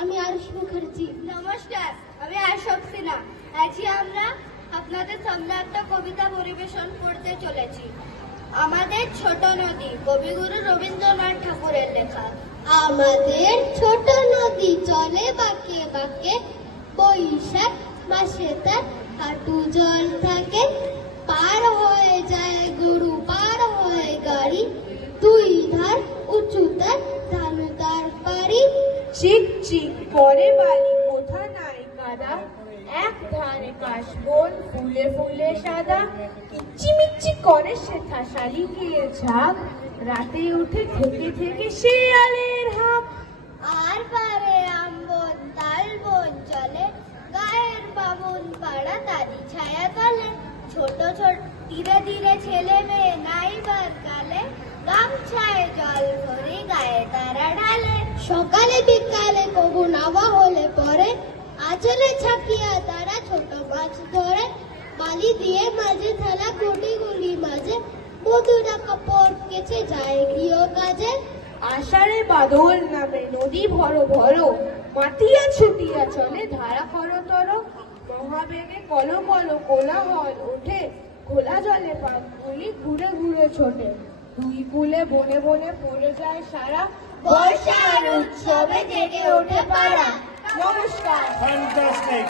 আমি আরুষ মুখার্জি। নমস্কার, আমি আশোক সিনহা। আজকে আমরা আপনাদের সামনে একটা কবিতা পরিবেশন করতে চলেছি। আমাদের ছোট নদী, কবিগুরু রবীন্দ্রনাথ ঠাকুরের লেখা। আমাদের ছোট নদী চলে বাঁকে বাঁকে, বৈশাখ মাসে তার হাঁটু জল থাকে। পার হয়ে যায় গরু, পার হয়ে গাড়ি, দুই ধার উঁচু তার ধানু তার পারি। চিক চিক করে বালি, কোথা নাই কাদা, এক ধারে কাশবন ফুলে ফুলে সাদা। কিচিমিচি করে শেখা শালিকের ঝাঁক, রাতে উঠে থেকে থেকে শেয়ালের হাঁক। আর পারে আমবন তাল বন চলে, গায়ের বামুন পাড়া তারি ছায়া তলে। ছোট ছোট ধীরে ধীরে ছেলে মেয়ে নাইবার কালে, গামছায় জল ভরে গায়ে তারা ঢালে। সকালে বিকালে কবু নাওয়া হলে পরে, আঁচলে ছাকিয়া তারা ছোট মাছ ধরে। বালি দিয়ে মাঝে থালা গুটি মাঝে, বধুরা কাপড় কেচে যায় গৃহ কাজে। আষাঢ়ে বাদল নামে নদী ভরো ভরো, মাতিয়া ছুটিয়া চলে ধারা খরতর। মহাবেগে কলো কলো কোলাহল ওঠে, খোলা জলে পাখগুলি ঘুরে ঘুরে ছোটে। দুই কূলে বনে বনে পড়ে যায় সারা, বর্ষার উৎসবে জেগে ওঠে পাড়া। নমস্কার। Fantastic.